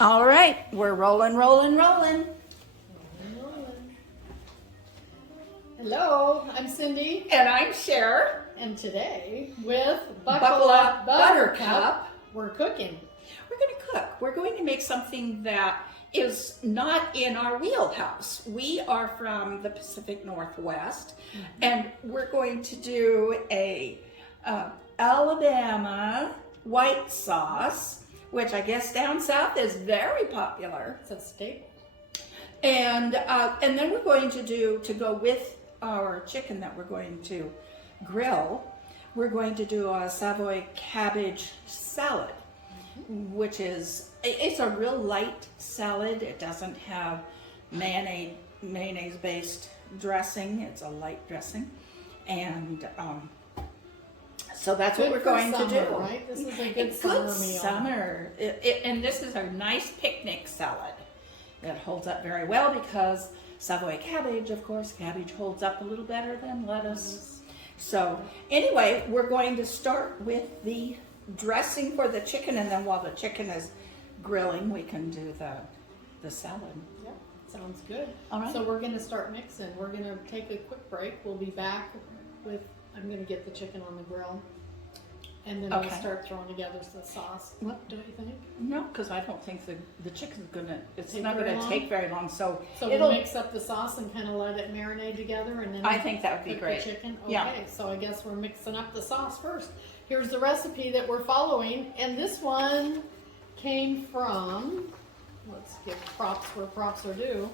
All right, we're rolling. Hello, I'm Cindy, And I'm Sher. and today with Buckle Up Buttercup. we're cooking. We're going to cook. We're going to make something that is not in our wheelhouse. We are from the Pacific Northwest, and we're going to do a Alabama white sauce, which I guess down south is very popular. It's a staple. And then we're going to go with our chicken that we're going to grill, we're going to do a Savoy cabbage salad, which is, it's a real light salad. It doesn't have mayonnaise based dressing. It's a light dressing. And so that's Good what we're for going summer, to do. right? This is a good It's summer good meal. summer. And this is a nice picnic salad that holds up very well because Savoy cabbage, of course, cabbage holds up a little better than lettuce. So anyway, we're going to start with the dressing for the chicken, and then while the chicken is grilling, we can do the salad. Yeah, sounds good. All right. So we're going to start mixing. We're going to take a quick break. We'll be back with, I'm going to get the chicken on the grill. And then Okay. we'll start throwing together the sauce. What? Don't you think? No, because I don't think the chicken's it's Take not very gonna long? take very long. So So we'll mix up the sauce and kind of let it marinate together, and then I think that would be cook great. the chicken. Okay, Yeah. so I guess we're mixing up the sauce first. Here's the recipe that we're following, and this one came from, let's give props where props are due,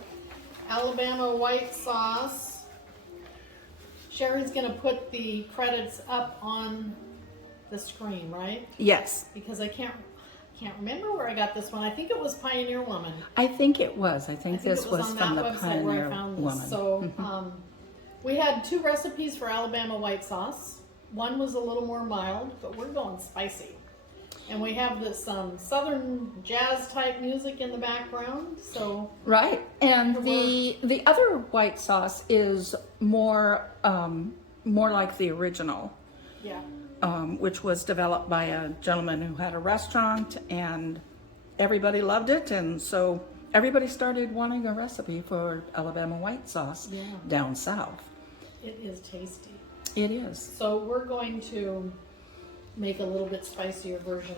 Alabama white sauce. Sherry's gonna put the credits up on the screen, right? Yes, Because I can't remember where I got this one. I think it was Pioneer Woman. I think it was. I think this it was on from that the website where Pioneer I found this. Woman. So we had two recipes for Alabama white sauce. One was a little more mild, but we're going spicy. And we have this southern jazz type music in the background. So Right, and the other white sauce is more like the original, yeah, which was developed by a gentleman who had a restaurant, and everybody loved it, and so everybody started wanting a recipe for Alabama white sauce Yeah. down south. it is tasty. It is. So we're going to make a little bit spicier version,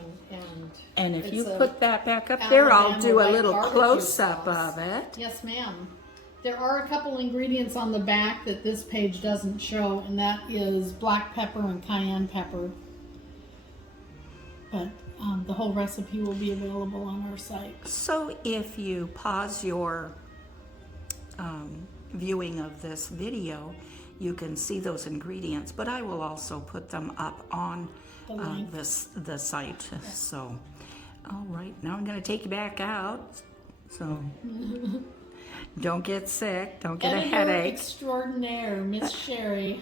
And if it's you a put that back up there, I'll Alabama do a white little barbecue close-up sauce. of it. Yes, ma'am. There are a couple ingredients on the back that this page doesn't show, and that is black pepper and cayenne pepper. But the whole recipe will be available on our site. So if you pause your viewing of this video, you can see those ingredients, but I will also put them up on The link. the site. So, all right, now I'm going to take you back out. So don't get sick, don't get a Editor headache. extraordinaire, Miss Sherry.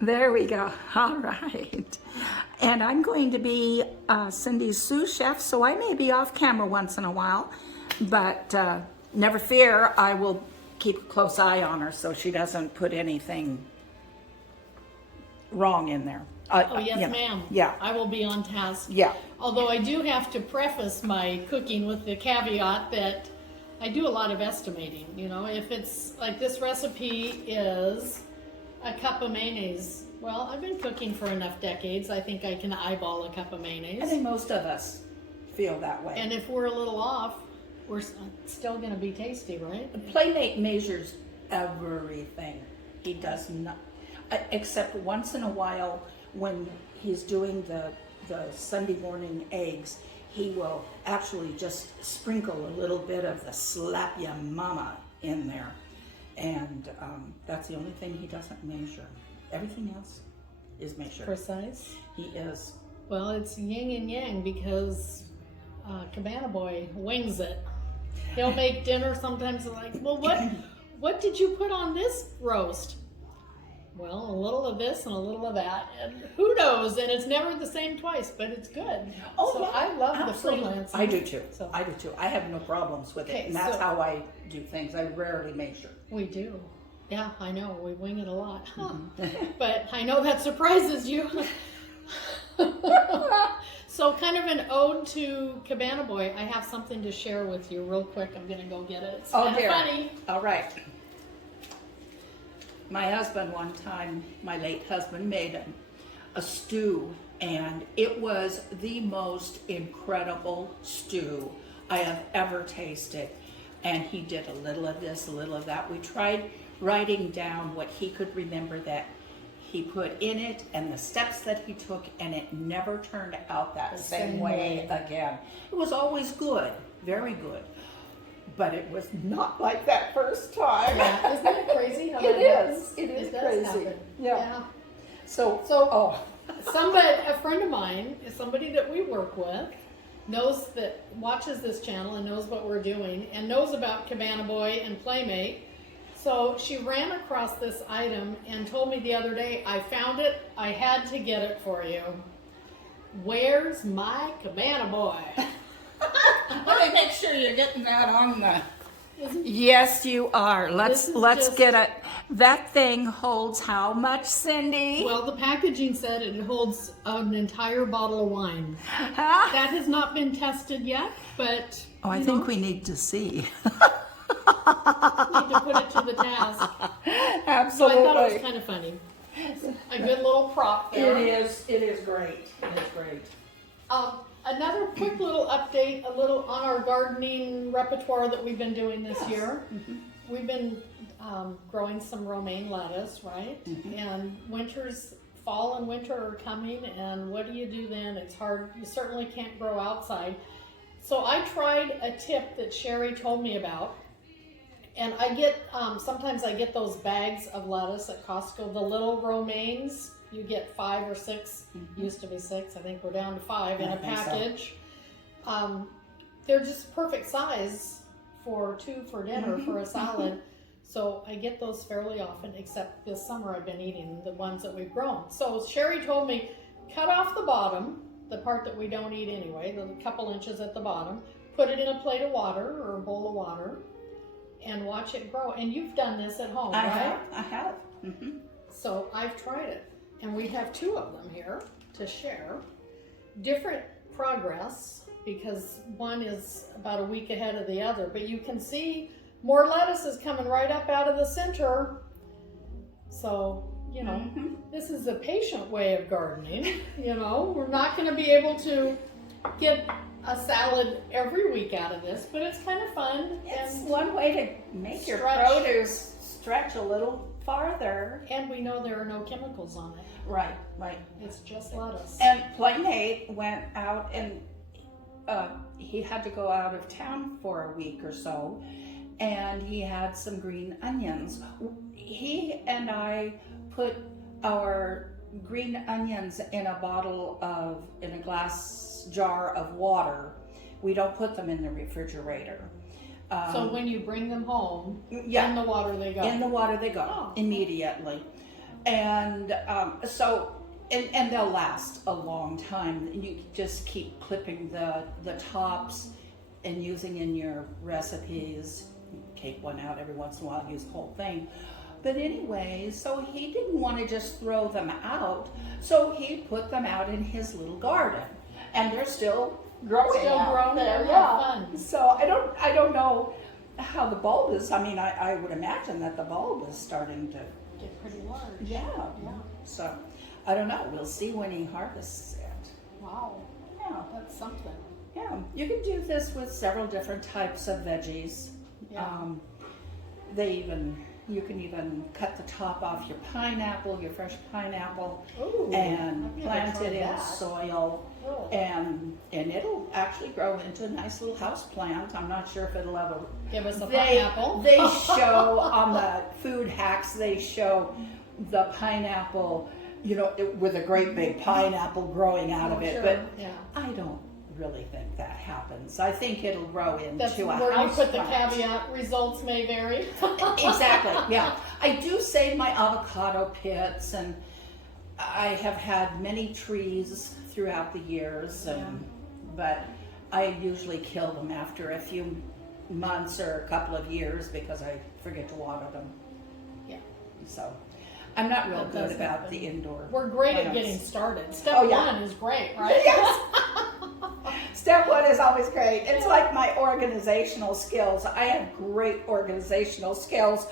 There we go. All right. And I'm going to be Cindy's sous chef, so I may be off camera once in a while, but never fear, I will keep a close eye on her so she doesn't put anything wrong in there. Oh, yes, yeah. ma'am. Yeah. I will be on task. Yeah. Although I do have to preface my cooking with the caveat that I do a lot of estimating. You know, if it's like this recipe is a cup of mayonnaise. Well, I've been cooking for enough decades. I think I can eyeball a cup of I mayonnaise. think most of us feel that way. And if we're a little off, we're still going to be tasty, right? Playmate measures everything. He does not, except once in a while when he's doing the Sunday morning eggs, he will actually just sprinkle a little bit of the slap ya mama in there. And that's the only thing he doesn't measure. Everything else is measured. Precise. He is. Well, it's yin and yang because Cabana Boy wings it. He'll make dinner sometimes like, well, what did you put on this roast? Well, a little of this and a little of that, and who knows? And it's never the same twice, but it's good. Oh, so yeah, I love absolutely. the freelance. I do too. So I do too. I have no problems with Okay, it, and that's so- how I do things. I rarely measure. we do. Yeah, I know. We wing it a lot. Huh. But I know that surprises you. So kind of an ode to Cabana Boy. I have something to share with you real quick. I'm gonna go get it. It's kind of funny. All right. My husband one time, my late husband, made a stew, and it was the most incredible stew I have ever tasted. And he did a little of this, a little of that. We tried writing down what he could remember that he put in it and the steps that he took, and it never turned out that same way again. It was always good, very good, but it was not like that first time. Yeah, isn't it crazy how It that is. happens? It is does crazy. happen. Yeah. So So a friend of mine, somebody that we work with, watches this channel and knows what we're doing and knows about Cabana Boy and Playmate. So she ran across this item and told me the other day, I found it, I had to get it for you. Where's my Cabana Boy? let me make sure you're getting that on the. Yes, you are. Let's get it. That thing holds how much, Cindy? Well, the packaging said it holds an entire bottle of wine. Huh? That has not been tested yet, but Oh, I think we need to see. need to put it to the task. So Absolutely. I thought it was kind of funny. A good little prop there. It is. It is great. It is great. Another quick little update, a little on our gardening repertoire that we've been doing this year. Mm-hmm. We've been growing some romaine lettuce, right? Mm-hmm. And fall and winter are coming, and what do you do then? It's hard. You certainly can't grow outside. So I tried a tip that Sherry told me about. And I get, sometimes I get those bags of lettuce at Costco, the little romaines. You get 5 or 6, used to be 6, I think we're down to 5 in a package. So. They're just perfect size for 2 for dinner, for a salad. So I get those fairly often, except this summer I've been eating the ones that we've grown. So Sherry told me, cut off the bottom, the part that we don't eat anyway, the couple inches at the bottom, put it in a plate of water or a bowl of water, and watch it grow. And you've done this at home, right? I have. Mm-hmm. So I've tried it. And we have 2 of them here to share. Different progress, because one is about a week ahead of the other. But you can see more lettuce is coming right up out of the center. So, you know, this is a patient way of gardening. You know, we're not going to be able to get a salad every week out of this, but it's kind of fun. It's and one way to make your produce stretch a little farther. And we know there are no chemicals on it. Right, right. It's just lettuce. And Playmate went out and he had to go out of town for a week or so, and he had some green onions. He and I put our green onions in a glass jar of water. We don't put them in the refrigerator. So when you bring them home, yeah, in the water they go. In the water they go immediately. And and they'll last a long time. You just keep clipping the tops and using in your recipes. Take one out every once in a while, use the whole thing. But anyway, so he didn't want to just throw them out, so he put them out in his little garden, and they're still growing out there. Yeah. Fun. So I don't know how the bulb is. I mean, I would imagine that the bulb is starting to Get pretty large. yeah. So I don't know. We'll see when he harvests it. Wow. Yeah. That's something. Yeah. You can do this with several different types of veggies. Yeah. You can even cut the top off your pineapple, your fresh pineapple, Ooh, and I've never plant tried it in that. soil, Oh. and it'll actually grow into a nice little house plant. I'm not sure if it'll ever. Give us a pineapple. They show on the food hacks. They show the pineapple, with a great big pineapple growing out of it. Sure. But Yeah. I don't really think that happens. I think it'll grow into That's a where house you put the plant. caveat, results may vary. Exactly, yeah. I do save my avocado pits, and I have had many trees throughout the years, but I usually kill them after a few months or a couple of years because I forget to water them. Yeah. So I'm not real That good does about happen. the indoor We're great at plants. getting started. Step Oh, yeah. 1 is great, right? Yes. Step one is always great. It's like my organizational skills. I have great organizational skills,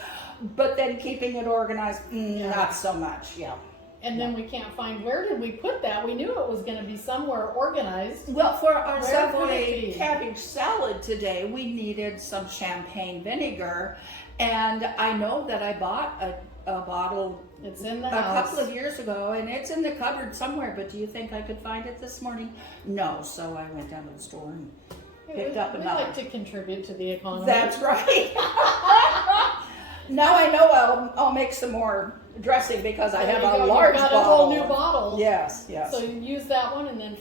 but then keeping it organized, not so much. Yeah. And then we can't find, where did we put that? We knew it was going to be somewhere organized. Well, for our Where could Savoy it be? cabbage salad today, we needed some champagne vinegar. And I know that I bought a bottle It's in the a house. couple of years ago, and it's in the cupboard somewhere, but do you think I could find it this morning? No, so I went down to the store and picked up We another. like to contribute to the economy. That's right. Now I know I'll make some more dressing because I There have you a go. large You've got bottle. a whole new bottle. Yes, yes. So you use that one, and then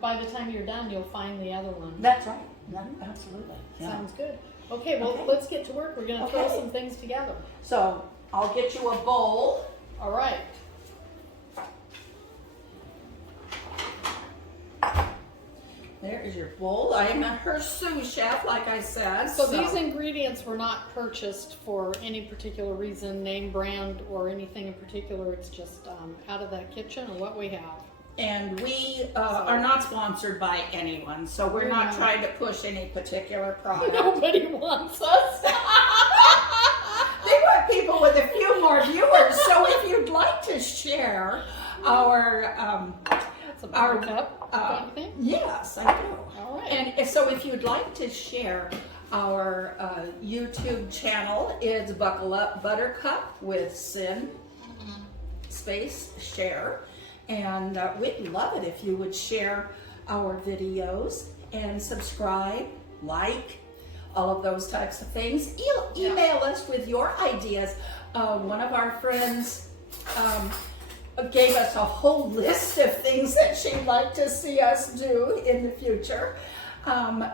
by the time you're done, you'll find the other one. That's right. No, absolutely. Yeah. Sounds good. Okay, well, Okay. let's get to work. We're going to throw Okay. some things together. So I'll get you a bowl. All right. There is your bowl. I am her sous chef, like I said. So these ingredients were not purchased for any particular reason, name brand, or anything in particular. It's just out of that kitchen or what we have. And we are not sponsored by anyone, so we're not trying to push any particular product. Nobody wants us. They want people with a few more viewers. So if you'd like to share our That's a Buttercup, don't you think? yes, I do. All right. And so if you'd like to share our YouTube channel, it's Buckle Up Buttercup with Sin space Sher. And we'd love it if you would share our videos and subscribe, like, all of those types of things. Email us with your ideas. One of our friends gave us a whole list of things that she'd like to see us do in the future.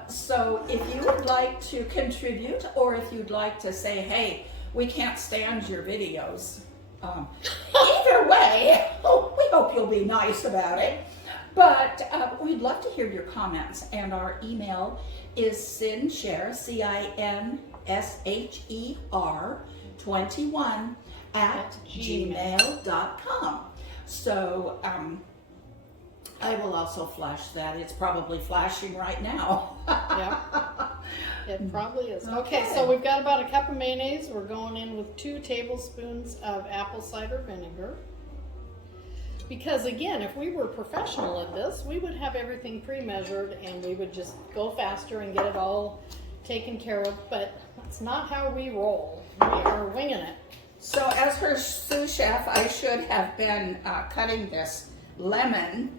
So if you would like to contribute, or if you'd like to say, hey, we can't stand your videos, either way, we hope you'll be nice about it. But we'd love to hear your comments, and our email is sinsher, CINSHER 21 at gmail.com. So I will also flash that. It's probably flashing right now. Yeah, it probably is. Okay, Okay. so we've got about a cup of mayonnaise. We're going in with 2 tablespoons of apple cider vinegar. Because again, if we were professional at this, we would have everything pre-measured and we would just go faster and get it all taken care of. But that's not how we roll. We are winging it. So as her sous chef, I should have been cutting this lemon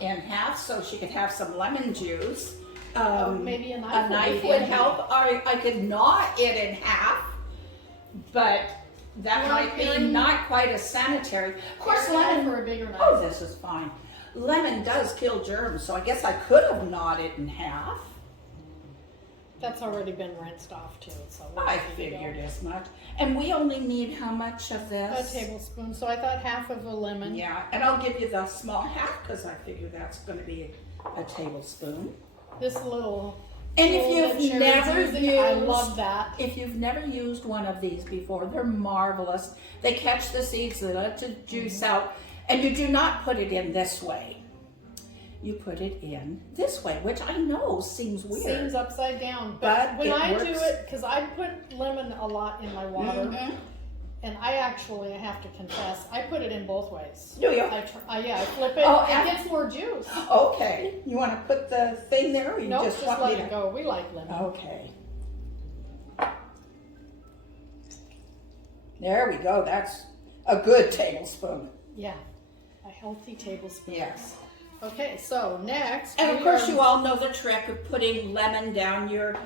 in half so she could have some lemon juice. Maybe a knife A would be knife would handy. help. I could gnaw it in half, but that Well, might be can I- not quite as sanitary. Of course, Here's a knife lemon. or a bigger knife. Oh, this is fine. Lemon does kill germs, so I guess I could have gnawed it in half. That's already been rinsed off too. So we're I good to go. figured as much. And we only need how much of A this? tablespoon. So I thought half of a lemon. Yeah, and I'll give you the small half because I figure that's going to be a tablespoon. This little. And if tool that you've Sher's never using, used, I love that. if you've never used one of these before, they're marvelous. They catch the seeds, they let the juice out, and you do not put it in this way. You put it in this way, which I know seems weird. Seems upside down, But but when it I works. do it, because I put lemon a lot in my water, Mhm. and I have to confess, I put it in both ways. Do you? I flip it. Oh, it and- gets more juice. Okay. You want to put the thing there, or you Nope, just just want let me it to? go. We like lemon. Okay. There we go. That's a good tablespoon. Yeah, a healthy tablespoon. Yes. Okay, so next. And of we course, are- you all know the trick of putting lemon down your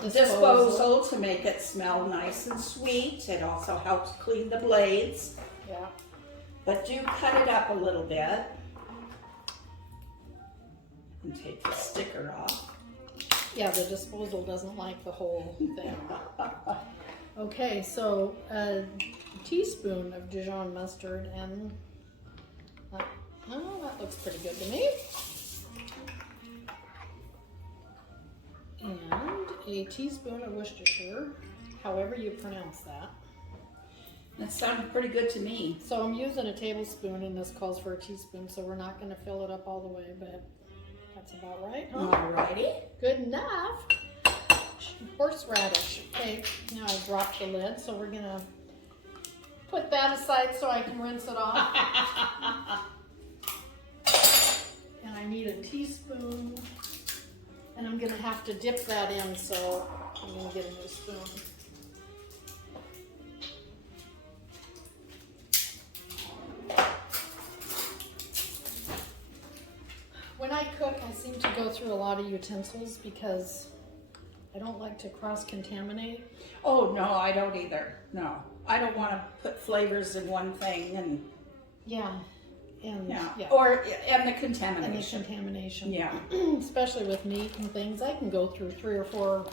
disposal to make it smell nice and sweet. It also helps clean the blades. Yeah. But do cut it up a little bit. And take the sticker off. Yeah, the disposal doesn't like the whole thing. Okay, so a teaspoon of Dijon mustard and that looks pretty good to me. And a teaspoon of Worcestershire, however you pronounce that. That sounded pretty good to me. So I'm using a tablespoon and this calls for a teaspoon, so we're not going to fill it up all the way, but I That's about right, huh? Alrighty. Good enough. Horseradish. Okay, now I dropped the lid, so we're gonna put that aside so I can rinse it off. And I need a teaspoon. And I'm gonna have to dip that in, so I'm gonna get a new spoon. When I cook, I seem to go through a lot of utensils because I don't like to cross-contaminate. Oh, no, I don't either. No. I don't want to put flavors in one thing and Yeah. And yeah. yeah. And the And contamination. the contamination. Yeah. Especially with meat and things. I can go through 3 or 4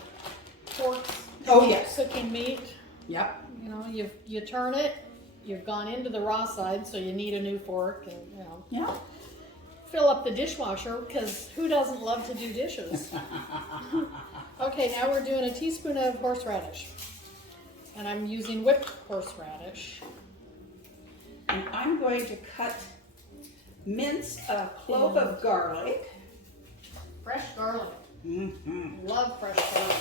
forks. Oh, yes. Cooking meat. Yep. You know, you turn it, you've gone into the raw side, so you need a new fork and, you know. Yeah. Fill up the dishwasher, because who doesn't love to do dishes? Okay, now we're doing a teaspoon of horseradish. And I'm using whipped horseradish. And I'm going to mince a clove of garlic. Fresh garlic. Mm-hmm. Love fresh garlic.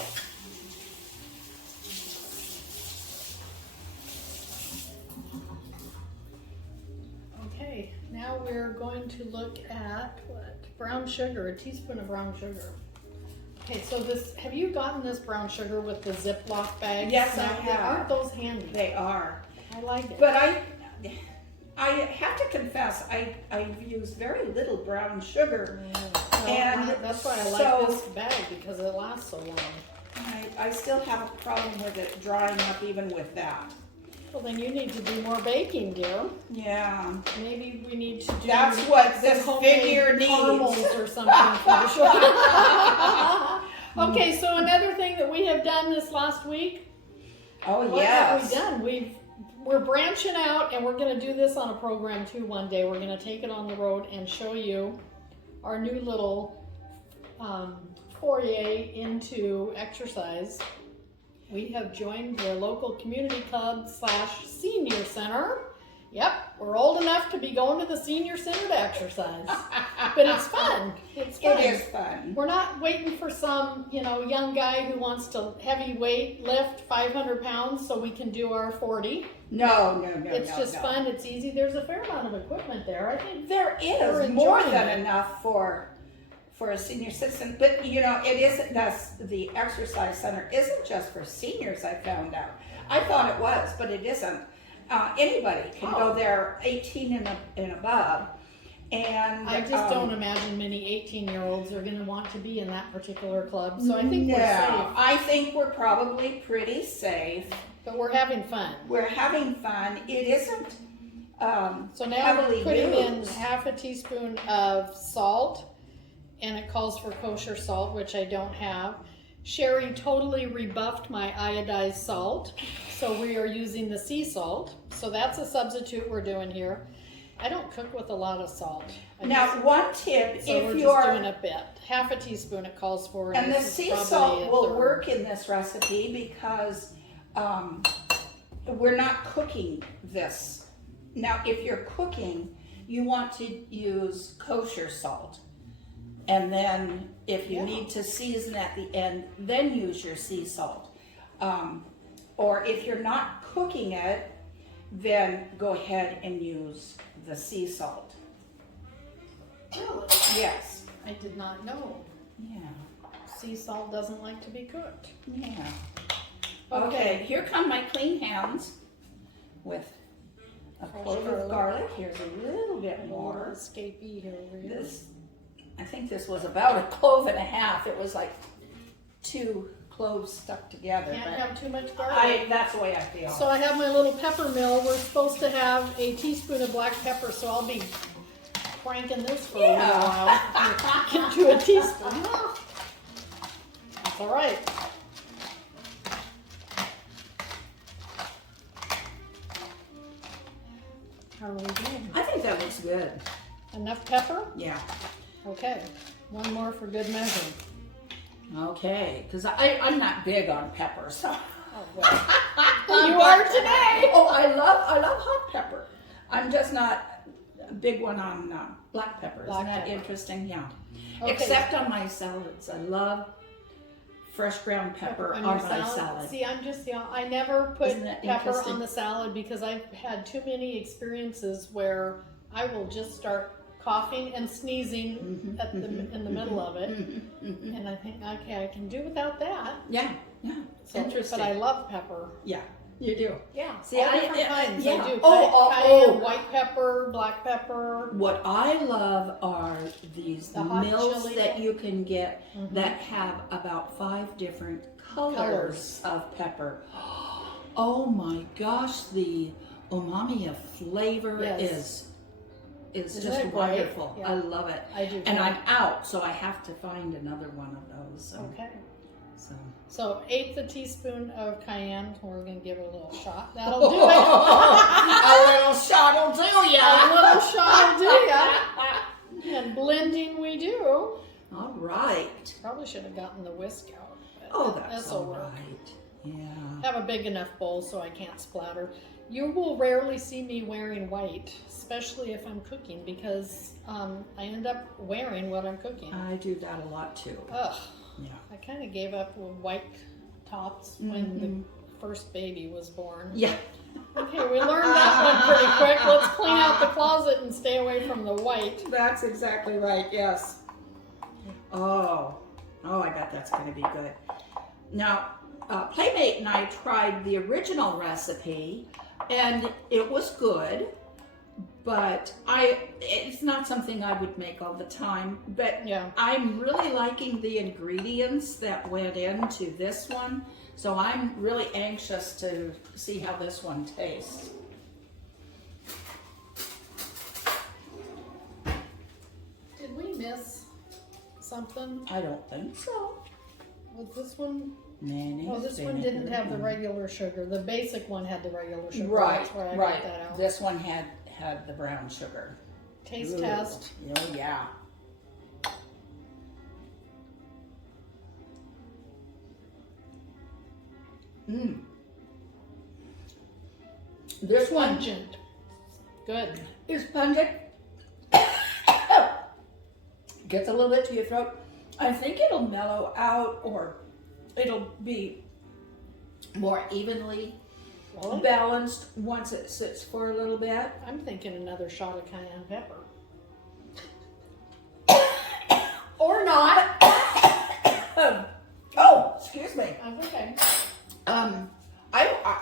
Okay, now we're going to look at what? Brown sugar, a teaspoon of brown sugar. Okay, so this, have you gotten this brown sugar with the Ziploc bags? Yes, I Now, have. Aren't those handy? They are. I like it. But I have to confess, I've used very little brown sugar. Well, And that's why I like so- this bag, because it lasts so long. I still have a problem with it drying up even with that. Well, then you need to do more baking, dear. Yeah. Maybe we need to do That's what some this homemade figure needs. caramels or something for the sugar. Okay, so another thing that we have done this last week. Oh, What have yes. we done? We're branching out, and we're going to do this on a program too one day. We're going to take it on the road and show you our new little foray into exercise. We have joined the local community club / senior center. Yep, we're old enough to be going to the senior center to exercise. But it's fun. It's fun. It is fun. We're not waiting for some, young guy who wants to heavy weight lift 500 pounds so we can do our 40. No. It's just fun. It's easy. There's a fair amount of equipment there. I think There We're is more enjoying than it. enough for a senior citizen, but it isn't. The exercise center isn't just for seniors. I found out. I thought it was, but it isn't. Anybody can go there, 18 and above. And I just don't imagine many 18-year-olds are going to want to be in that particular club. So I think we're safe. I think we're probably pretty safe. But we're having fun. We're having fun. It isn't So now heavily we're putting in used. half a teaspoon of salt, and it calls for kosher salt, which I don't have. Sherry totally rebuffed my iodized salt, so we are using the sea salt. So that's a substitute we're doing here. I don't cook with a lot of salt. Now, one tip, So we're if just doing you're, a bit. Half a teaspoon it calls for. and the this is sea probably salt a will third. work in this recipe because we're not cooking this. Now, if you're cooking, you want to use kosher salt. And then if you need to season at the end, then use your sea salt. Or if you're not cooking it, then go ahead and use the sea salt. Really? Yes. I did not know. Yeah. Sea salt doesn't like to be cooked. Yeah. Okay, here come my clean hands with a clove of garlic. Here's a little bit more. Escapee here over here. This, I think this was about a clove and a half. It was like 2 cloves stuck together. Can't but have too much garlic. that's the way I feel. So I have my little pepper mill. We're supposed to have a teaspoon of black pepper, so I'll be cranking this for a little while. Get to a teaspoon. That's all right. How are we doing? I think that looks good. Enough pepper? Yeah. Okay. One more for good measure. Okay, because I'm not big on peppers. So. Oh, well. You are today. Oh, I love hot pepper. I'm just not a big one on black pepper. Black Isn't that pepper. interesting? Yeah. Okay. Except on my salads. I love fresh ground pepper on your my salad. See, I'm just, I never put Isn't that pepper interesting? on the salad because I've had too many experiences where I will just start coughing and sneezing at in the middle of it. And I think, okay, I can do without that. Yeah, yeah. So, Interesting. But I love pepper. Yeah, you do. Yeah. See, all different kinds. yeah. I do. Oh. White pepper, black pepper. What I love are these The hot mills chili. that you can get that have about 5 different colors of pepper. Oh my gosh, the umami of flavor is Isn't just it great? wonderful. Yeah. I love it. I do. And too. I'm out, so I have to find another one of those. So. Okay. So. So 1/8 teaspoon of cayenne. We're gonna give it a little shot. That'll do it. A little shot will do ya. A little shot will do ya. And blending we do. All right. Probably should have gotten the whisk out. But Oh, that's this'll all work. right. Yeah. Have a big enough bowl so I can't splatter. You will rarely see me wearing white, especially if I'm cooking, because I end up wearing what I'm cooking. I do that a lot too. Ugh. Yeah. I kind of gave up with white tops when the first baby was born. Yeah. Okay, we learned that one pretty quick. Let's clean out the closet and stay away from the white. That's exactly right. Yes. Oh, I bet that's going to be good. Now, Playmate and I tried the original recipe, and it was good. But it's not something I would make all the time. But Yeah. I'm really liking the ingredients that went into this one. So I'm really anxious to see how this one tastes. Did we miss something? I don't think so. Was this one? Mayonnaise. Oh, this one didn't have the regular sugar. The basic one had the regular sugar. Right, That's where I right. got that out. This one had the brown sugar. Taste Ooh. test. Oh yeah. This one Pungent. Good. is pungent. Gets a little bit to your throat. I think it'll mellow out, or it'll be more evenly Really? balanced once it sits for a little bit. I'm thinking another shot of cayenne pepper. Or not. Oh, excuse me. That's okay.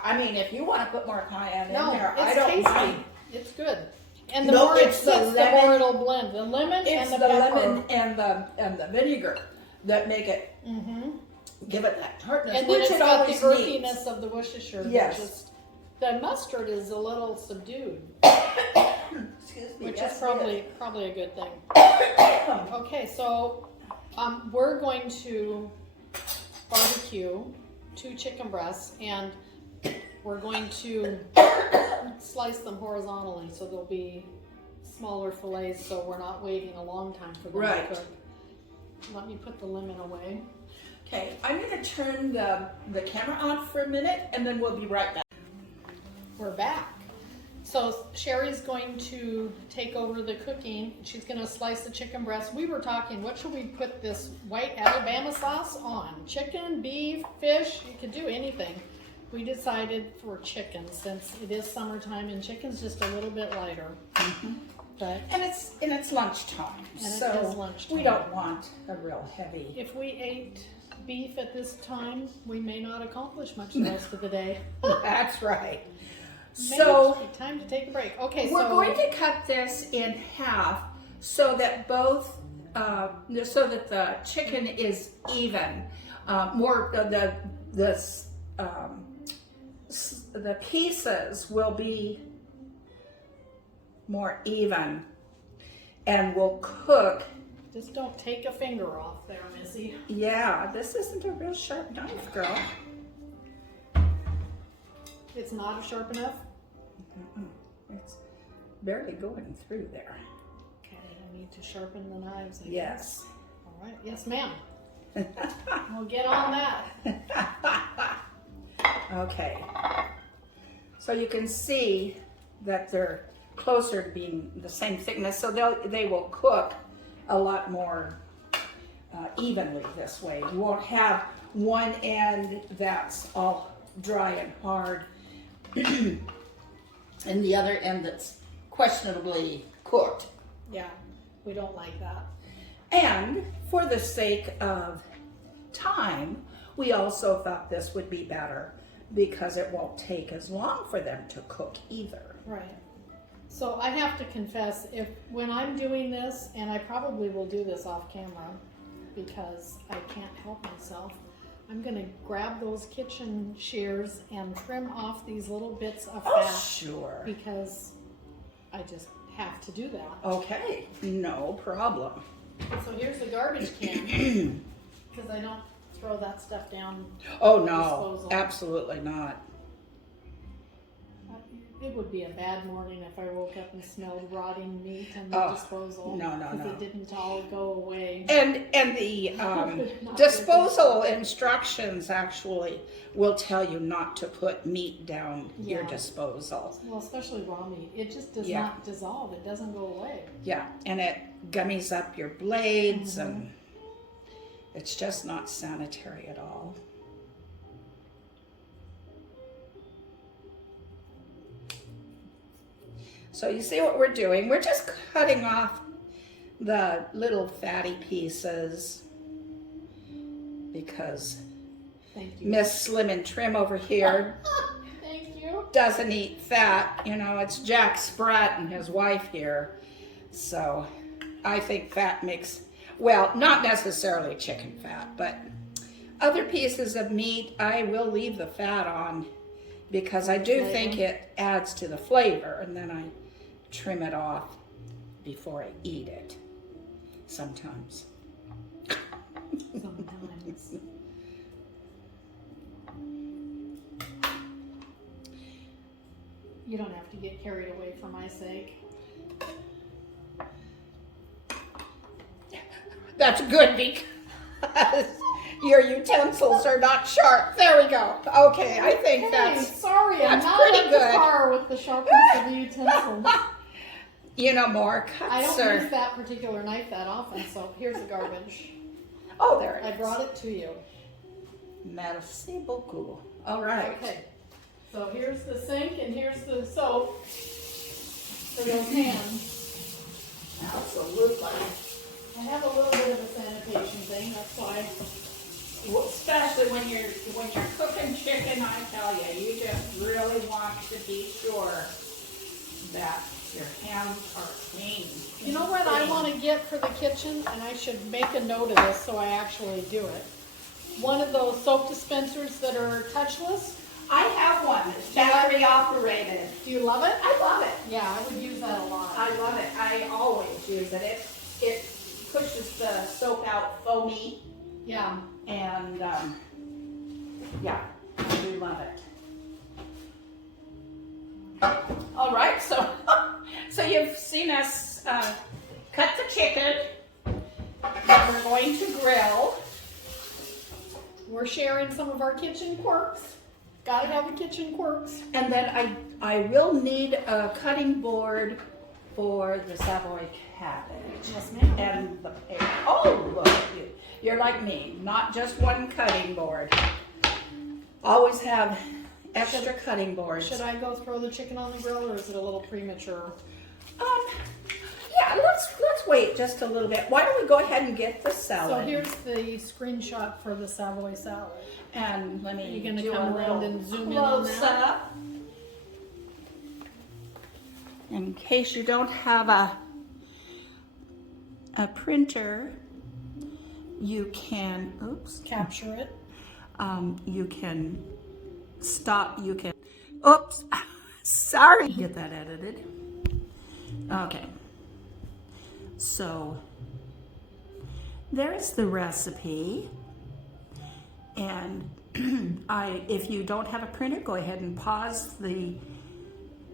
I mean, if you want to put more cayenne No, in there, it's I don't tasty. mind. It's good. And the No, more it it's the sits, the lemon. more it'll blend. The lemon It's and the the pepper. lemon and the vinegar that make it give it that tartness, And then which it's it got the always earthiness needs. of the Worcestershire. Yes. The mustard is a little subdued, Excuse me. which yes, is it probably a good thing. Okay, so we're going to barbecue 2 chicken breasts, and we're going to slice them horizontally so they'll be smaller fillets, so we're not waiting a long time for them Right. to cook. Let me put the lemon away. Okay, I'm going to turn the camera on for a minute, and then we'll be right back. We're back. So Sherry's going to take over the cooking. She's going to slice the chicken breast. We were talking, what should we put this white Alabama sauce on? Chicken, beef, fish, you could do anything. We decided for chicken since it is summertime and chicken's just a little bit lighter. But And it's lunchtime, And it so is lunchtime. we don't want a real heavy. if we ate beef at this time, we may not accomplish much the rest of the day. That's right. Maybe So it's time to take a break. Okay, we're so going to cut this in half so that so that the chicken is even. More the pieces will be more even, and will cook. just don't take a finger off there, Missy. Yeah, this isn't a real sharp knife, girl. It's not sharp enough? It's barely going through there. Okay, I need to sharpen the knives. I Yes. guess. All right. Yes, ma'am. We'll get on that. Okay. So you can see that they're closer to being the same thickness, so they will cook a lot more evenly this way. You won't have one end that's all dry and hard and the other end that's questionably cooked. Yeah, we don't like that. And for the sake of time, we also thought this would be better because it won't take as long for them to cook either. Right. So I have to confess, when I'm doing this, and I probably will do this off camera because I can't help myself, I'm gonna grab those kitchen shears and trim off these little bits of fat. Oh, sure. Because I just have to do that. Okay, no problem. So here's the garbage can, because I don't throw that stuff down. Oh, no, Disposal. absolutely not. It would be a bad morning if I woke up and smelled rotting meat in the disposal. No. Because it didn't all go away. And the disposal instructions actually will tell you not to put meat down your disposal. Well, especially raw meat. It just does not dissolve. It doesn't go away. Yeah, and it gummies up your blades and it's just not sanitary at all. So you see what we're doing? We're just cutting off the little fatty pieces because Thank you. Miss Slim and Trim over here Thank you. doesn't eat fat. You know, it's Jack Spratt and his wife here. So I think fat makes, well, not necessarily chicken fat, but other pieces of meat, I will leave the fat on because I do think it adds to the flavor, and then I trim it off before I eat it sometimes. Sometimes. You don't have to get carried away for my sake. That's good because your utensils are not sharp. There we go. Okay, I think that's sorry, I'm that's not pretty up good. to par with the sharpness of the utensils. You know, more cuts I don't are... use that particular knife that often, so here's the garbage. Oh, there it is. I brought it to you. Merci beaucoup. All right. Okay, so here's the sink and here's the soap for those hands. Absolutely. I have a little bit of a sanitation thing, that's why. Especially when you're cooking chicken, I tell you, you just really want to be sure that your hands are clean. You know what I want to get for the kitchen, and I should make a note of this so I actually do it. One of those soap dispensers that are touchless. I have one. It's battery operated. Do you love it? I love it. Yeah, I would use that a lot. I love it. I always use it. It pushes the soap out foamy, Yeah. and yeah, I do love it. All right, so so you've seen us cut the chicken that we're going to grill. We're sharing some of our kitchen quirks. Gotta have the kitchen quirks. And then I will need a cutting board for the Savoy cabbage. Yes, ma'am. And the paper. Oh, look, you're like me, not just one cutting board. Always have extra cutting boards. Should I go throw the chicken on the grill, or is it a little premature? Yeah, let's wait just a little bit. Why don't we go ahead and get the salad? So here's the screenshot for the Savoy salad. And let me You're gonna do come a around little and zoom in on close that? up. In case you don't have a printer, you can, Capture it. you can stop, oops, sorry, get that edited. Okay, so there's the recipe, and if you don't have a printer, go ahead and pause the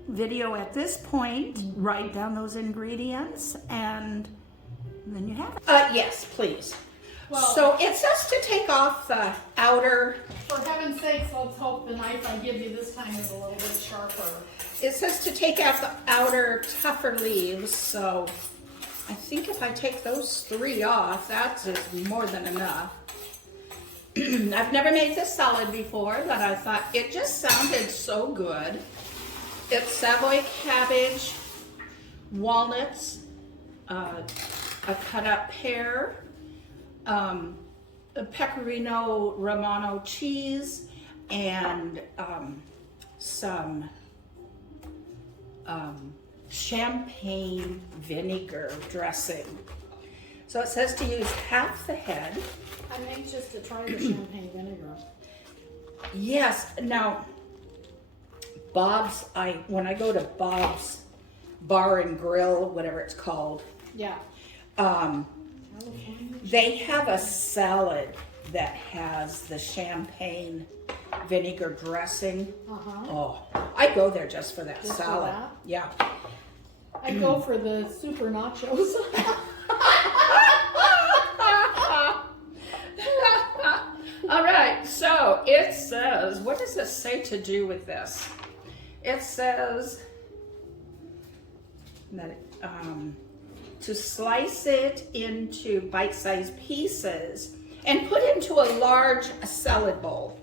video at this point, write down those ingredients, and then you have it. Yes, please. Well, So it says to take off the outer, for heaven's sakes, let's hope the knife I give you this time is a little bit sharper. it says to take out the outer tougher leaves, so I think if I take those 3 off, that's just more than enough. I've never made this salad before, but I thought it just sounded so good. It's Savoy cabbage, walnuts, a cut up pear, a pecorino romano cheese, and some champagne vinegar dressing. So it says to use half the head. I'm anxious to try the champagne vinegar. Yes, now Bob's, when I go to Bob's Bar and Grill, whatever it's called, Yeah. they have a salad that has the champagne vinegar dressing. Oh, I go there just for that Just for salad. that? Yeah. I go for the super nachos. All right, so it says, what does it say to do with this? It says that to slice it into bite-sized pieces and put into a large salad bowl.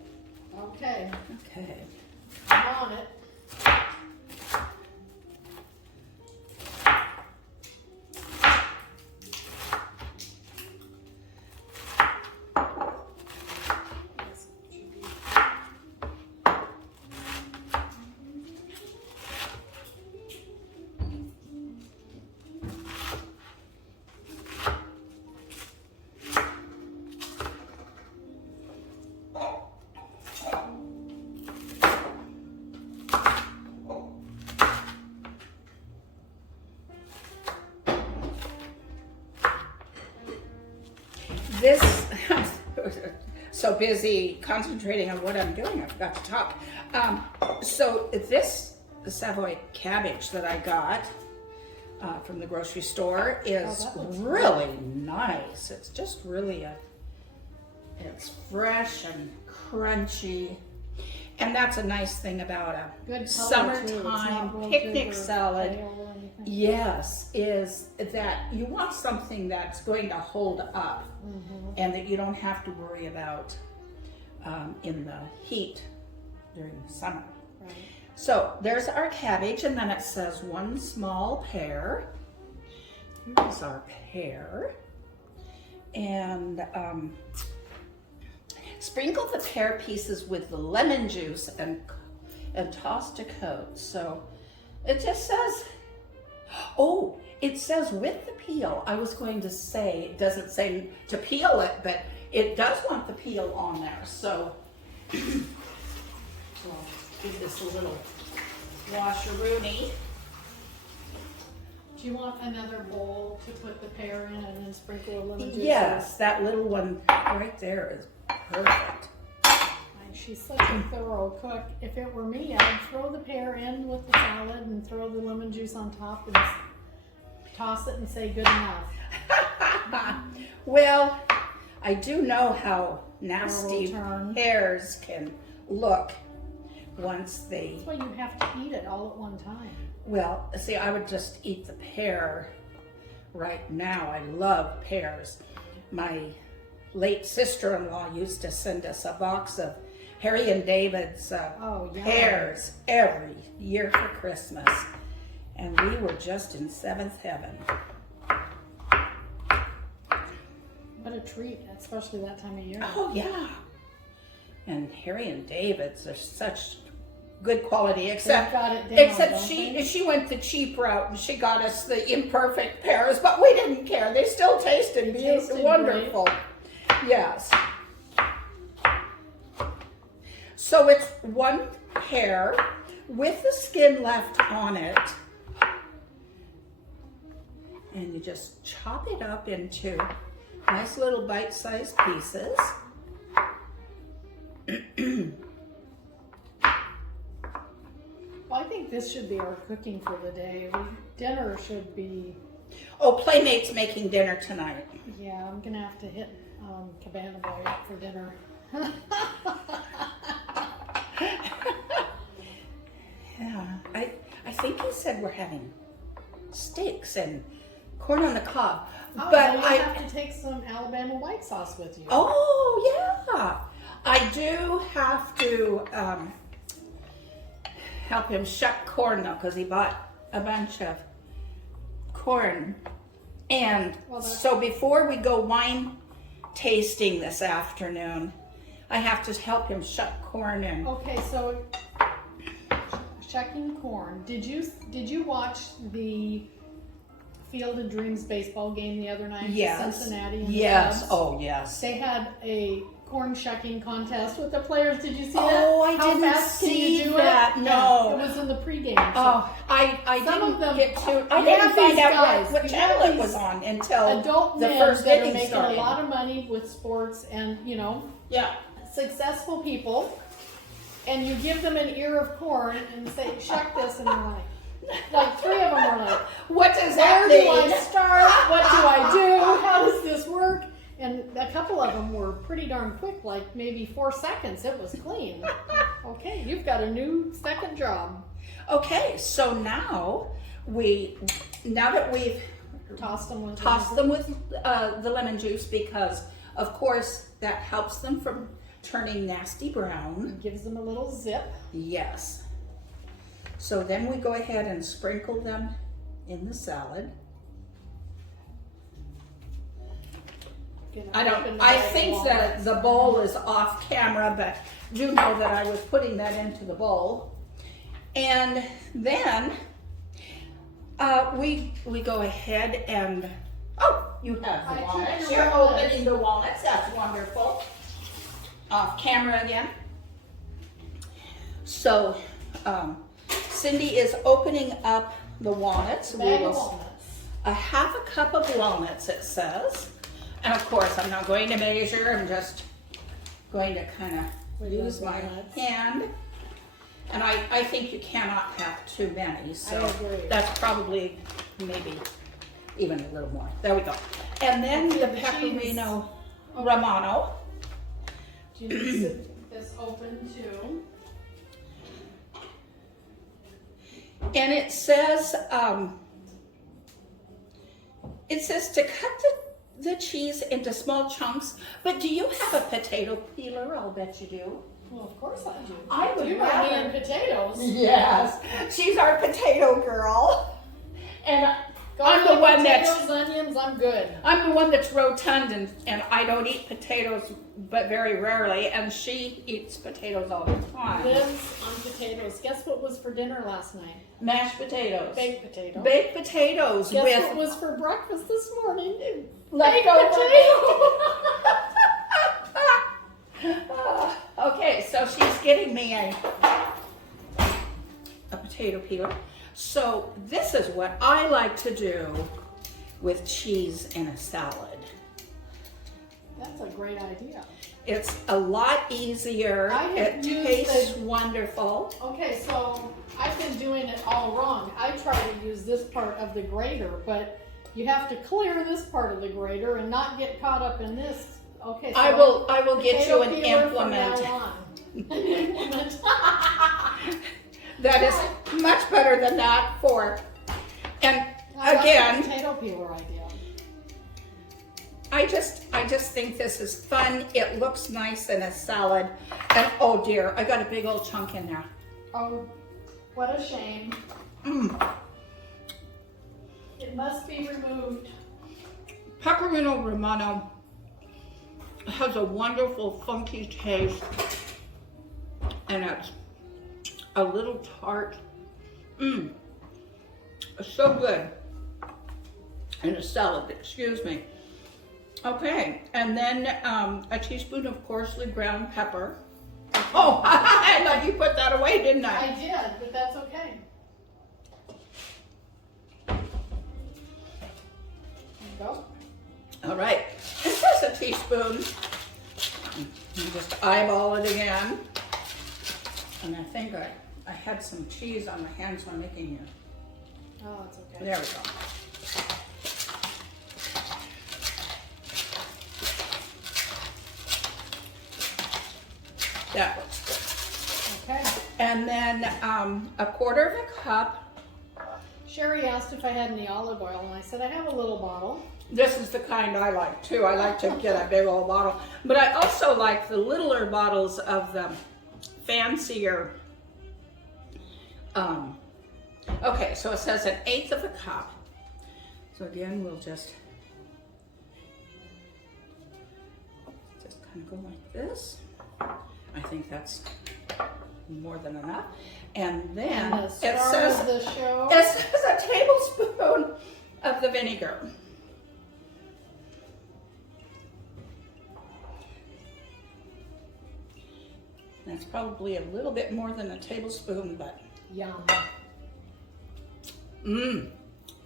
Okay, Okay. I'm on it. This, so busy concentrating on what I'm doing, I forgot to talk. So this Savoy cabbage that I got from the grocery store is really nice. It's just really it's fresh and crunchy. And that's a nice thing about a Good color, too. It's summertime not picnic wilted or salad. pale or anything. Yes, is that you want something that's going to hold up and that you don't have to worry about in the heat during the summer. Right. So there's our cabbage, and then it says 1 small pear. Here's our pear. And sprinkle the pear pieces with the lemon juice and toss to coat. So it just says, oh, it says with the peel. I was going to say, it doesn't say to peel it, but it does want the peel on there. So we'll give this a little washaroony. Do you want another bowl to put the pear in and then sprinkle a lemon juice? Yes, that little one right there is perfect. She's such a thorough cook. If it were me, I'd throw the pear in with the salad and throw the lemon juice on top and toss it and say good enough. Well, I do know how nasty pears can look once they... That's why you have to eat it all at one time. Well, see, I would just eat the pear right now. I love pears. My late sister-in-law used to send us a box of Harry and David's pears every year for Christmas. And we were just in 7th heaven. What a treat, especially that time of year. Oh, yeah. And Harry and David's are such good quality, except she went the cheap route and she got us the imperfect pears, but we didn't care. They still tasted wonderful. Great. Yes. So it's 1 pear with the skin left on it. And you just chop it up into nice little bite-sized pieces. Well, I think this should be our cooking for the day. Dinner should be... Oh, Playmate's making dinner tonight. Yeah, I'm going to have to hit Cabana Boy up for dinner. Yeah, I think he said we're having steaks and corn on the cob. Oh, But then you I, have to take some Alabama white sauce with you. oh yeah, I do have to help him shuck corn though, because he bought a bunch of corn. And so before we go wine tasting this afternoon, I have to help him shuck corn in. Okay, so shucking corn. Did you watch the Field of Dreams baseball game the other night? Yes. Cincinnati and the Yes. Cubs? Oh yes. They had a corn shucking contest with the players. Did you see that? Oh, I How didn't fast can see you do that. it? No. Yeah, it was in the pregame. So Oh, I some didn't of them, get to. I you didn't have find these out guys, what you channel have it was these on until adult the men first that are inning making started. a lot of money with sports and, you know, Yeah. successful people, and you give them an ear of corn and say, shuck this, and they're like 3 of them are like, What does where that do mean? I start? What do I do? How does this work? And a couple of them were pretty darn quick, like maybe 4 seconds. It was clean. Okay, you've got a new second job. Okay, so now that we've Tossed them with the lemon juice, because of course that helps them from turning nasty brown. Gives them a little zip. Yes. So then we go ahead and sprinkle them in the salad. I think that the bowl is off camera, but do know that I was putting that into the bowl. And then we go ahead and, oh, you have the walnuts. You're opening the walnuts, that's wonderful. Off camera again. So Cindy is opening up the walnuts. Bag of walnuts. A half a cup of walnuts, it says. And of course, I'm not going to measure. I'm just going to kind of use my hand. And I think you cannot have too many. So I agree. that's probably maybe even a little more. There we go. And then the pecorino romano. Do you need this open too? And it says to cut the cheese into small chunks, but do you have a potato peeler? I'll bet you do. Well, of course I do. I would You rather- me and potatoes. Yes, she's our potato girl. And I'm the Garlic, one potatoes, onions, I'm good. I'm the one that's rotund, and I don't eat potatoes but very rarely, and she eats potatoes all the time. Lives on potatoes. Guess what was for dinner last night? Mashed potatoes. Baked potato. Baked potatoes Guess with what was for breakfast this morning? leftover potato. Okay, so she's getting me a potato peeler. So this is what I like to do with cheese in a salad. That's a great idea. It's a lot easier. I have It used tastes the- wonderful. Okay, so I've been doing it all wrong. I try to use this part of the grater, but you have to clear this part of the grater and not get caught up in this. Okay, so I will get you an potato peeler from implement. now on. An implement. That is much better than that for, and I like again, the potato peeler idea. I just think this is fun. It looks nice in a salad. And oh dear, I got a big old chunk in there. Oh, what a shame. It must be removed. Pecorino Romano has a wonderful funky taste, and it's a little tart. It's so good in a salad, excuse me. Okay, and then a teaspoon of coarsely ground pepper. Oh, I thought you put that away, didn't I? I did, but that's okay. There you go. All right, and just a teaspoon. And just eyeball it again. And I think I had some cheese on my hands when making it. Oh, it's okay. There we go. That looks good. Okay. And then a quarter of a cup Sherry asked if I had any olive oil, and I said I have a little bottle. This is the kind I like too. I like to get a big old bottle. But I also like the littler bottles of the fancier. Okay, so it says 1/8 of a cup. So again, we'll just kind of go like this. I think that's more than enough. And then And the star of the show. it says a tablespoon of the vinegar. That's probably a little bit more than a tablespoon, but Yum.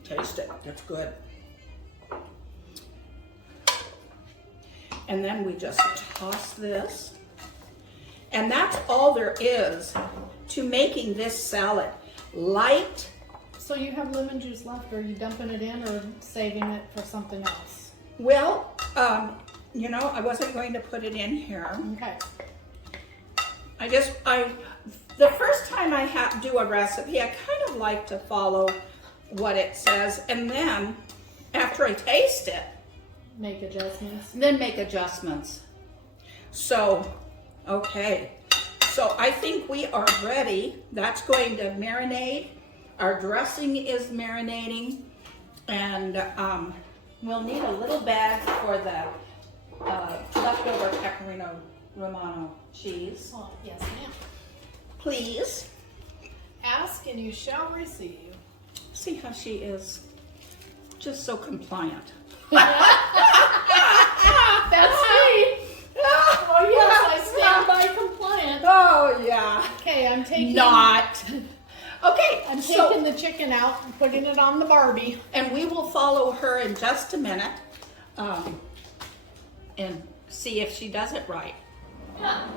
taste it. That's good. And then we just toss this. And that's all there is to making this salad. Light. So you have lemon juice left, or are you dumping it in or saving it for something else? Well, you know, I wasn't going to put it in here. Okay. The first time I do a recipe, I kind of like to follow what it says. And then after I taste it, Make adjustments. then make adjustments. So, okay. So I think we are ready. That's going to marinate. Our dressing is marinating. And we'll need a little bag for the leftover pecorino romano cheese. Oh, yes, ma'am. Please. Ask and you shall receive. See how she is just so compliant. That's me. Oh yes, I stand by compliant. Oh yeah. Okay, I'm taking. Not. Okay, I'm so, taking the chicken out and putting it on the Barbie. and we will follow her in just a minute and see if she does it right. Yeah.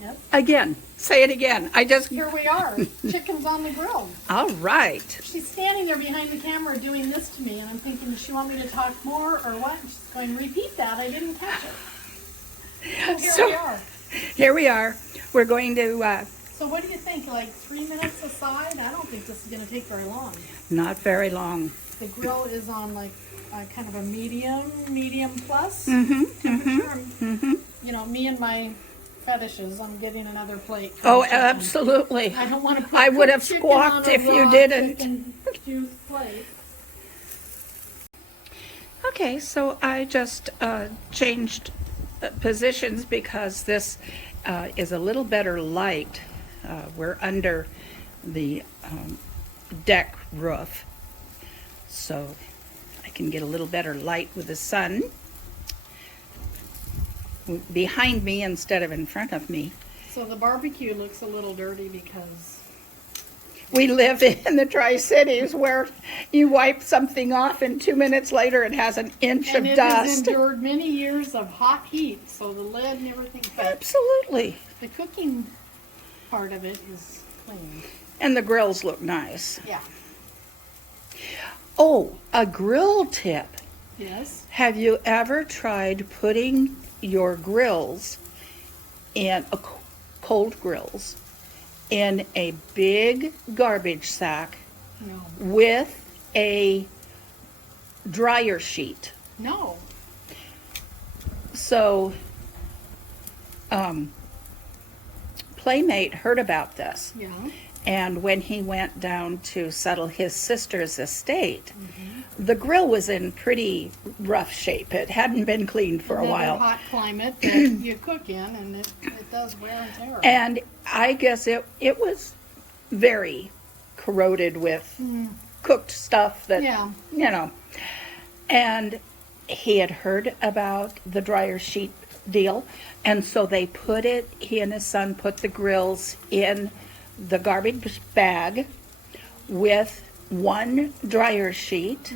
Yep. Again, say it again. Here we are. Chicken's on the grill. All right. She's standing there behind the camera doing this to me, and I'm thinking, does she want me to talk more or what? And she's going, repeat that. I didn't catch it. So here we are. Here we are. We're going to, So what do you think? Like 3 minutes aside? I don't think this is going to take very long. not very long. The grill is on like kind of a medium plus Mm-hmm, temperature. You know, me and my fetishes. I'm getting another plate. for Oh, the chicken. absolutely. I don't want to. Put I would have chicken squawked on a if you raw didn't. chicken juice plate. Okay, so I just changed positions because this is a little better light. We're under the deck roof, so I can get a little better light with the sun behind me instead of in front of me. So the barbecue looks a little dirty because We live in the Tri-Cities where you wipe something off and 2 minutes later it has an inch of it has dust. endured many years of hot heat, so the lead and everything. But Absolutely. the cooking part of it is clean. And the grills look nice. Yeah. Oh, a grill tip. Yes. Have you ever tried putting your grills in cold grills in a big garbage sack No. with a dryer sheet? No. So, Playmate heard about this, Yeah. and when he went down to settle his sister's estate, the grill was in pretty rough shape. It hadn't been cleaned for a Another while. hot climate that you cook in, and it does wear and tear. And I guess it was very corroded with cooked stuff that, Yeah. you know. And he had heard about the dryer sheet deal. And so he and his son put the grills in the garbage bag with one dryer sheet,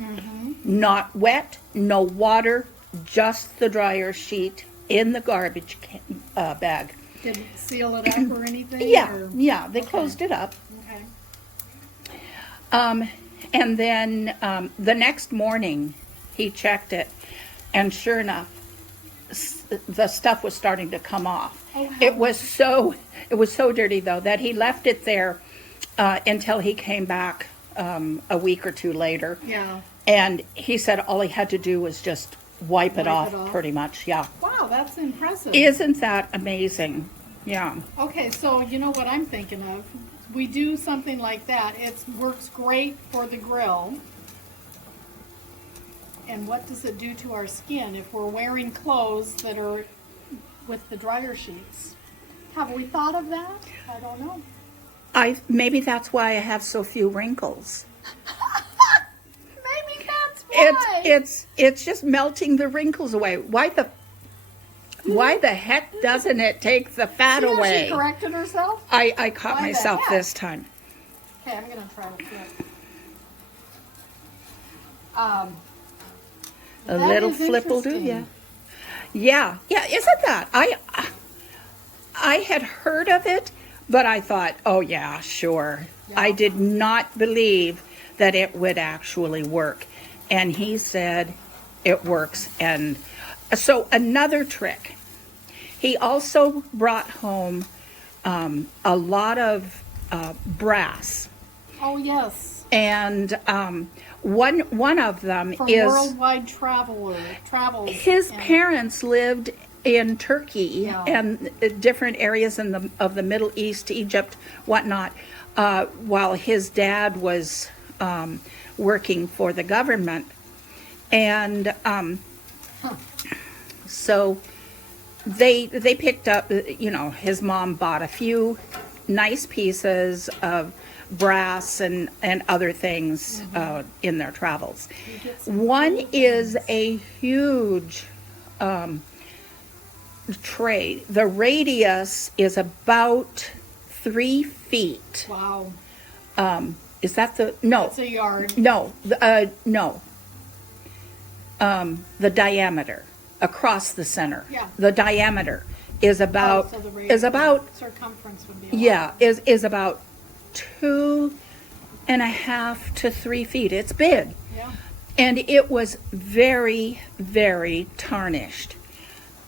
not wet, no water, just the dryer sheet in the garbage bag. Didn't seal it up or anything? Yeah, or- yeah, they Okay. closed it up. Okay. And then the next morning he checked it, and sure enough, the stuff was starting to come off. Oh, It was so dirty though that he left it there until he came back a week or two later. Yeah. And he said all he had to do was just wipe it off, pretty much. Yeah. Wow, that's impressive. Isn't that amazing? Yeah. Okay, so you know what I'm thinking of? We do something like that. It works great for the grill. And what does it do to our skin if we're wearing clothes that are with the dryer sheets? Have we thought of that? I don't know. Maybe that's why I have so few wrinkles. Maybe that's why. It's just melting the wrinkles away. Why the heck doesn't it take the fat away? She corrected herself? I caught Why the myself heck? this time. Okay, I'm gonna try it. A That little is flip will do, interesting. yeah. Yeah, isn't that? I had heard of it, but I thought, oh yeah, sure. I did not believe that it would actually work. And he said it works. And so another trick, he also brought home a lot of brass. Oh yes. And one of them For is worldwide travels. his and- parents lived in Turkey Yeah. and different areas of the Middle East, Egypt, whatnot, while his dad was working for the government. And so they picked up, his mom bought a few nice pieces of brass and other things in their travels. One is a huge tray. The radius is about 3 feet. Wow. Is that no? It's a yard. No, no. The diameter across the center. Yeah. The diameter is about So the radius- is about circumference would be. is about 2.5 to 3 feet. It's big. Yeah. And it was very, very tarnished.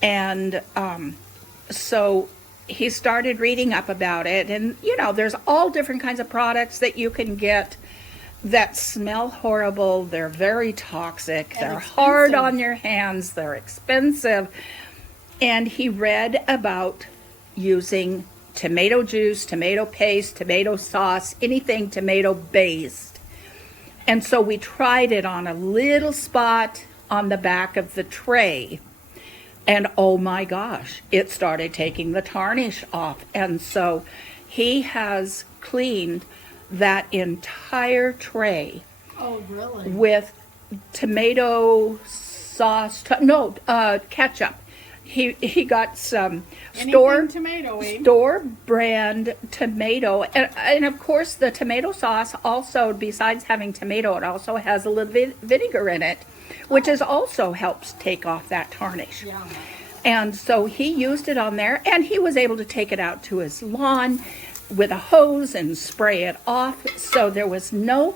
And so he started reading up about it. And, there's all different kinds of products that you can get that smell horrible. They're very toxic. They're hard expensive. on your hands. They're expensive. And he read about using tomato juice, tomato paste, tomato sauce, anything tomato based. And so we tried it on a little spot on the back of the tray. And oh my gosh, it started taking the tarnish off. And so he has cleaned that entire tray Oh really? with tomato sauce, ketchup. He got some store brand tomato, and of course the tomato sauce also, besides having tomato, it also has a little vinegar in it, which is also helps take off that tarnish. Yeah. And so he used it on there, and he was able to take it out to his lawn with a hose and spray it off. So there was no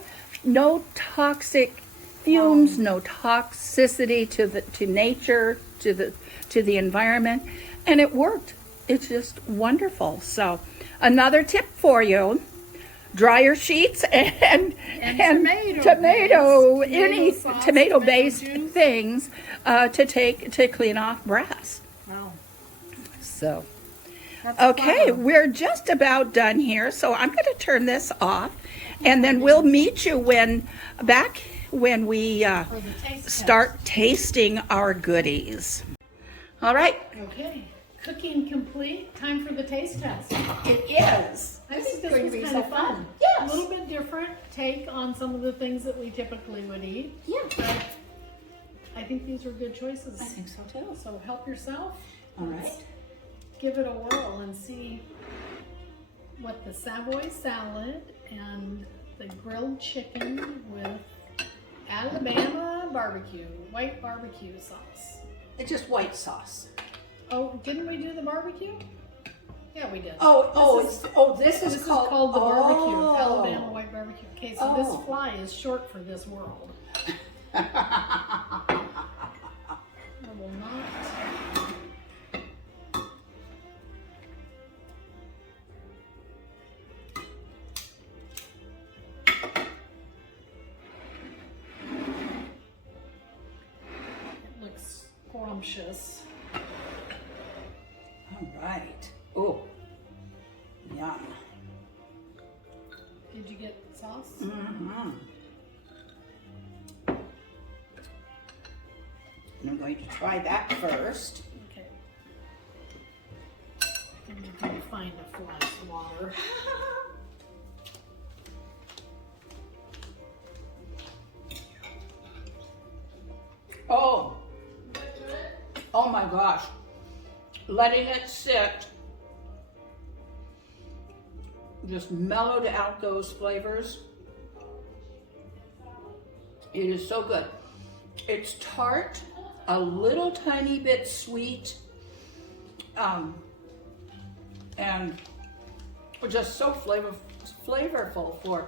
toxic fumes, no toxicity to nature, to the environment, and it worked. It's just wonderful. So another tip for you: dryer sheets and tomato based juice. things to clean off brass. Wow. So That's okay, fun. we're just about done here, so I'm going to turn this off, and then we'll meet you when we For the taste start tasting our goodies. All right. Okay. Cooking complete. Time for the taste test. It is. I think this was kind of fun. Yes. A little bit different take on some of the things that we typically would eat. Yeah. But I think these are good choices. I think so too. So help yourself. All right. Give it a whirl and see what the Savoy salad and the grilled chicken with Alabama barbecue, white barbecue sauce. It's just white sauce. Oh, didn't we do the barbecue? Yeah, we did. This This is called the barbecue, Oh. Alabama white barbecue. Okay, so this Oh. fly is short for this world. I will not scrumptious. All right. Oh, yum. Did you get sauce? Mm-hmm. And I'm going to try that first. Okay. I'm going to find a glass of water. Oh, oh my gosh. Letting it sit just mellowed out those flavors. It is so good. It's tart, a little tiny bit sweet, and just so flavorful for.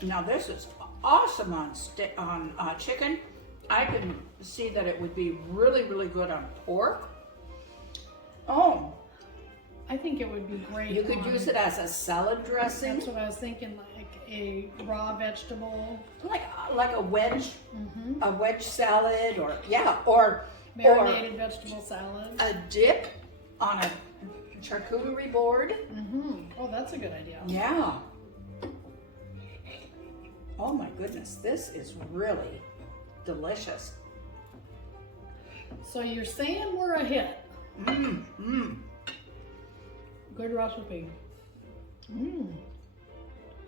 Now this is awesome on chicken. I can see that it would be really, really good on pork. Oh, I think it would be great. you could use it as a salad dressing, That's what I was thinking, like a raw vegetable. like a wedge salad, or Marinated vegetable salad. a dip on a charcuterie board. Oh, that's a good idea. Yeah. Oh my goodness, this is really delicious. So you're saying we're a hit. Good recipe.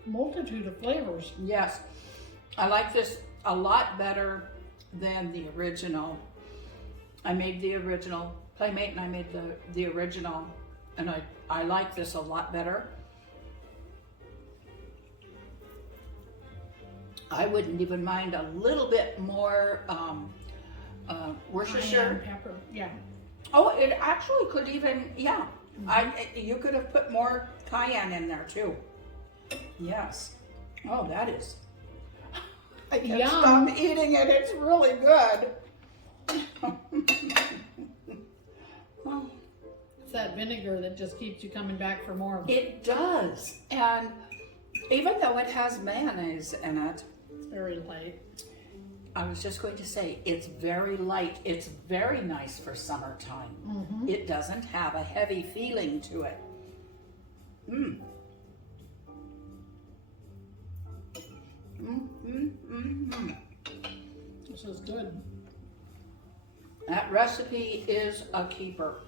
Multitude of flavors. Yes, I like this a lot better than the original. I made the original, Playmate and I made the original, and I like this a lot better. I wouldn't even mind a little bit more Worcestershire. Cayenne pepper. Yeah. Oh, it actually could even, yeah. You could have put more cayenne in there too. Yes. Oh, that is. I can't Yum. stop eating it. It's really good. Oh, It's that vinegar that just keeps you coming back for more. it does. And even though it has mayonnaise in it, It's very light. I was just going to say, it's very light. It's very nice for summertime. It doesn't have a heavy feeling to it. This is good. That recipe is a keeper.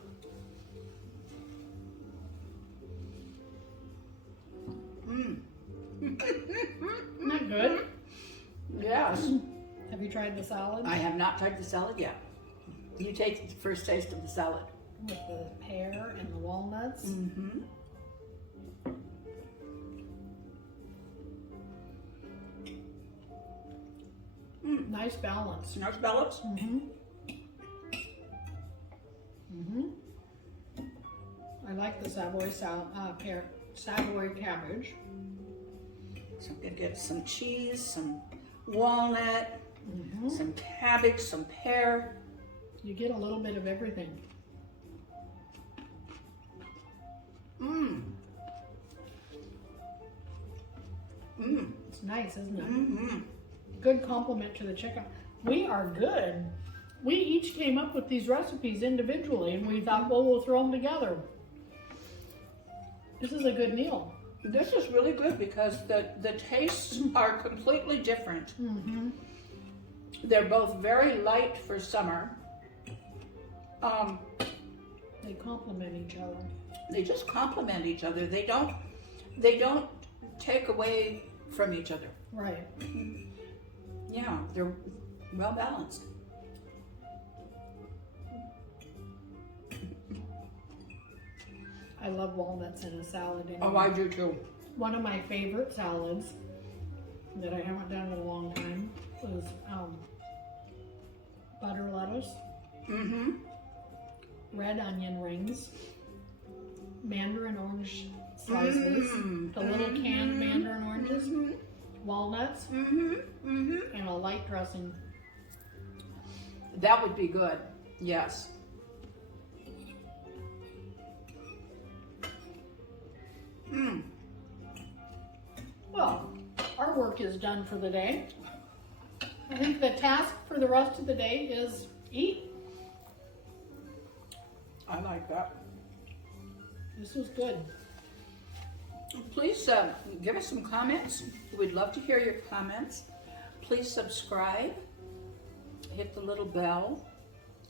Isn't that good? Yes. Have you tried the salad? I have not tried the salad yet. You take the first taste of the salad. With the pear and the walnuts. Nice balance. Nice balance. I like the Savoy Savoy cabbage. So I'm gonna get some cheese, some walnut, some cabbage, some pear. You get a little bit of everything. It's nice, isn't it? Good compliment to the chicken. We are good. We each came up with these recipes individually, and we thought, well, we'll throw them together. This is a good meal. This is really good because the tastes are completely different. They're both very light for summer. They complement each other. They just complement each other. They don't take away from each other. Right. Yeah, they're well balanced. I love walnuts in a salad. Anyway. Oh, I do too. One of my favorite salads that I haven't done in a long time was butter lettuce, red onion rings, mandarin orange slices, the little canned mandarin oranges, walnuts, and a light dressing. That would be good. Yes. Well, our work is done for the day. I think the task for the rest of the day is eat. I like that. This was good. Please give us some comments. We'd love to hear your comments. Please subscribe. Hit the little bell.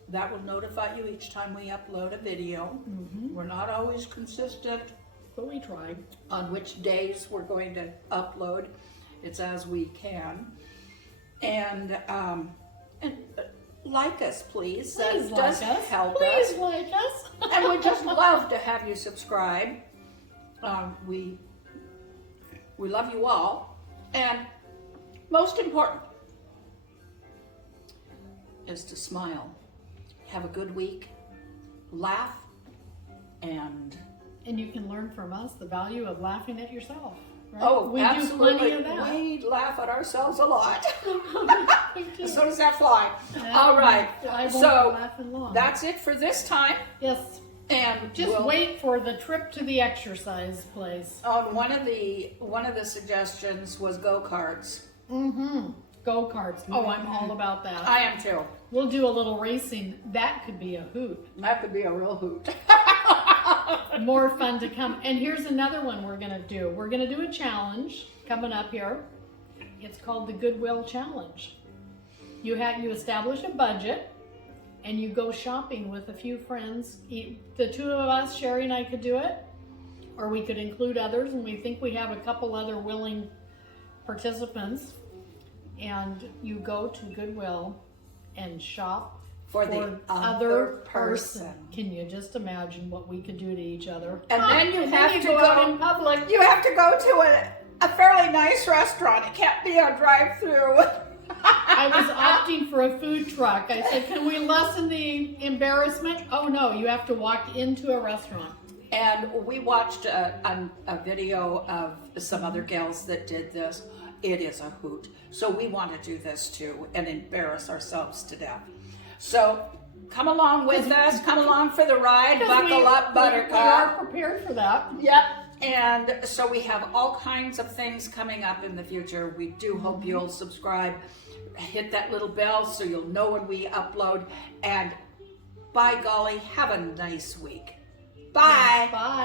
That will notify you each time we upload a video. We're not always consistent, But we tried. on which days we're going to upload. It's as we can. And like us, please. Please That like does us. help Please us. like us. And we'd just love to have you subscribe. We love you all. And most important is to smile. Have a good week. Laugh. And And you can learn from us the value of laughing at yourself. Right? oh, we absolutely. do plenty of that. We laugh at ourselves a lot. We do. So does that fly. All right. I won't So be laughing long. that's it for this time. Yes. And Just we'll, wait for the trip to the exercise place. one of the suggestions was go-karts. Go-karts. Oh, I'm all about that. I am too. We'll do a little racing. That could be a hoot. That could be a real hoot. More fun to come. And here's another one we're going to do. We're going to do a challenge coming up here. It's called the Goodwill Challenge. You establish a budget and you go shopping with a few friends. The two of us, Sherry and I, could do it, or we could include others, and we think we have a couple other willing participants. And you go to Goodwill and shop For the other person. Can you just imagine what we could do to each other? And then you have to go out go in public. You have to go to a fairly nice restaurant. It can't be a drive-through. I was opting for a food truck. I said, can we lessen the embarrassment? Oh no, you have to walk into a restaurant. And we watched a video of some other gals that did this. It is a hoot. So we want to do this too and embarrass ourselves to death. So come along with us. Come along for the ride. Buckle up, Buttercup. We are prepared for that. Yep. And so we have all kinds of things coming up in the future. We do hope you'll subscribe. Hit that little bell so you'll know when we upload. And by golly, have a nice week. Bye. Bye.